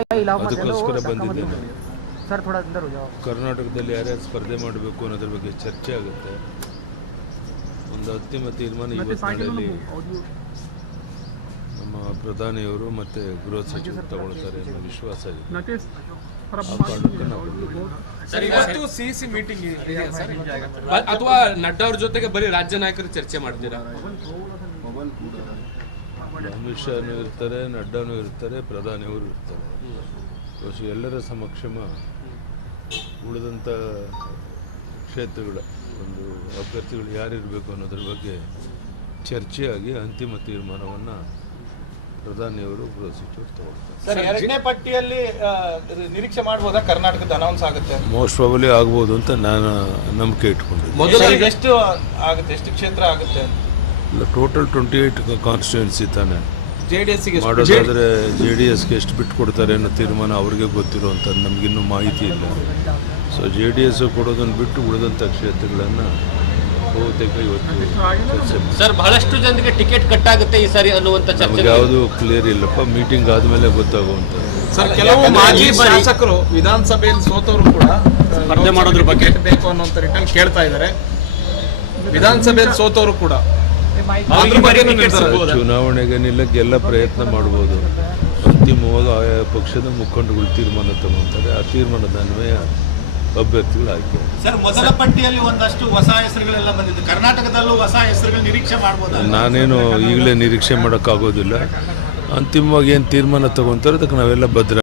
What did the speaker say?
ಅದಕ್ಕೋಸ್ಕರ ಬಂದಿದ್ದೇನೆ. ಕರ್ನಾಟಕದಲ್ಲಿ ಯಾರ್ಯಾರು ಸ್ಪರ್ಧೆ ಮಾಡಬೇಕು ಅನ್ನೋದ್ರ ಬಗ್ಗೆ ಚರ್ಚೆ ಆಗುತ್ತೆ. ಒಂದು ಅಂತಿಮ ತೀರ್ಮಾನ ಇವತ್ತಿನಲ್ಲಿ ನಮ್ಮ ಪ್ರಧಾನಿಯವರು ಮತ್ತು ಗೃಹ ಸಚಿವರು ತಗೊಳ್ತಾರೆ ಅನ್ನೋ ವಿಶ್ವಾಸ ಇದೆ. ಅಥವಾ ನಡ್ಡಾ ಅವ್ರ ಜೊತೆಗೆ ಬರೀ ರಾಜ್ಯ ನಾಯಕರು ಚರ್ಚೆ ಮಾಡ್ತೀರಾ? ಅಮಿತ್ ಶಾನು ಇರ್ತಾರೆ, ನಡ್ಡಾನು ಇರ್ತಾರೆ, ಪ್ರಧಾನಿಯವರು ಇರ್ತಾರೆ. ಎಲ್ಲರ ಸಮಕ್ಷಮ ಉಳಿದಂಥ ಕ್ಷೇತ್ರಗಳ ಒಂದು ಅಭ್ಯರ್ಥಿಗಳು ಯಾರಿರಬೇಕು ಅನ್ನೋದ್ರ ಬಗ್ಗೆ ಚರ್ಚೆಯಾಗಿ ಅಂತಿಮ ತೀರ್ಮಾನವನ್ನು ಪ್ರಧಾನಿಯವರು ಗೃಹ ಸಚಿವರು ತಗೊಳ್ತಾರೆ. ಎರಡನೇ ಪಟ್ಟಿಯಲ್ಲಿ ನಿರೀಕ್ಷೆ ಮಾಡಬಹುದಾ ಕರ್ನಾಟಕದ ಅನೌನ್ಸ್ ಆಗುತ್ತೆ? ಮೋಸ್ಟ್ ಪ್ರಾಬಲಿ ಆಗ್ಬೋದು ಅಂತ ನಾನು ನಂಬಿಕೆ ಇಟ್ಕೊಂಡಿದ್ದೆ. ಎಷ್ಟು ಆಗುತ್ತೆ, ಎಷ್ಟು ಕ್ಷೇತ್ರ ಆಗುತ್ತೆ? ಟೋಟಲ್ 28 ಕಾನ್ಸ್ಟಿಟ್ಯೂನ್ಸಿ ತಾನೆ JDS ಮಾಡೋದಾದರೆ JDSಗೆ ಎಷ್ಟು ಬಿಟ್ಟು ಕೊಡ್ತಾರೆ ಅನ್ನೋ ತೀರ್ಮಾನ ಅವ್ರಿಗೆ ಗೊತ್ತಿರುವಂಥದ್ದು, ನಮಗಿನ್ನೂ ಮಾಹಿತಿ ಇಲ್ಲ. ಸೊ JDS ಕೊಡೋದನ್ನು ಬಿಟ್ಟು ಉಳಿದಂಥ ಕ್ಷೇತ್ರಗಳನ್ನು ಬಹುತೇಕ ಇವತ್ತು ಚರ್ಚೆ ಸರ್, ಬಹಳಷ್ಟು ಜನರಿಗೆ ಟಿಕೆಟ್ ಕಟ್ ಆಗುತ್ತೆ ಈ ಸಾರಿ ಅನ್ನುವಂಥ ಚರ್ಚೆ ಯಾವುದು ಕ್ಲಿಯರ್ ಇಲ್ಲಪ್ಪ. ಮೀಟಿಂಗ್ ಆದಮೇಲೆ ಗೊತ್ತಾಗುವಂಥದ್ದು. ಸರ್, ಕೆಲವು ಮಾಜಿ ಶಾಸಕರು ವಿಧಾನಸಭೆಯಲ್ಲಿ ಸೋತವರು ಕೂಡ ಸ್ಪರ್ಧೆ ಮಾಡೋದ್ರ ಬಗ್ಗೆ ಬೇಕು ಅನ್ನೋಂಥ ನಿಟ್ಟಿನಲ್ಲಿ ಕೇಳ್ತಾ ಇದ್ದಾರೆ. ವಿಧಾನಸಭೆಯಲ್ಲಿ ಸೋತವರು ಕೂಡ ಚುನಾವಣೆಗೆ ನಿಲ್ಲಕ್ಕೆ ಎಲ್ಲ ಪ್ರಯತ್ನ ಮಾಡ್ಬೋದು. ಅಂತಿಮವಾಗಿ ಆಯಾ ಪಕ್ಷದ ಮುಖಂಡಗಳು ತೀರ್ಮಾನ ತಗೊಳ್ತಾರೆ. ಆ ತೀರ್ಮಾನದ ಅನ್ವಯ ಅಭ್ಯರ್ಥಿಗಳು ಆಯ್ಕೆ. ಸರ್, ಮೊದಲ ಪಟ್ಟಿಯಲ್ಲಿ ಒಂದಷ್ಟು ಹೊಸ ಹೆಸರುಗಳೆಲ್ಲ ಬಂದಿದೆ. ಕರ್ನಾಟಕದಲ್ಲೂ ಹೊಸ ಹೆಸರುಗಳು ನಿರೀಕ್ಷೆ ಮಾಡ್ಬೋದು? ನಾನೇನು ಈಗಲೇ ನಿರೀಕ್ಷೆ ಮಾಡೋಕ್ಕಾಗೋದಿಲ್ಲ. ಅಂತಿಮವಾಗಿ ಏನು ತೀರ್ಮಾನ ತಗೊತಾರೆ ಅದಕ್ಕೆ ನಾವೆಲ್ಲ ಭದ್ರ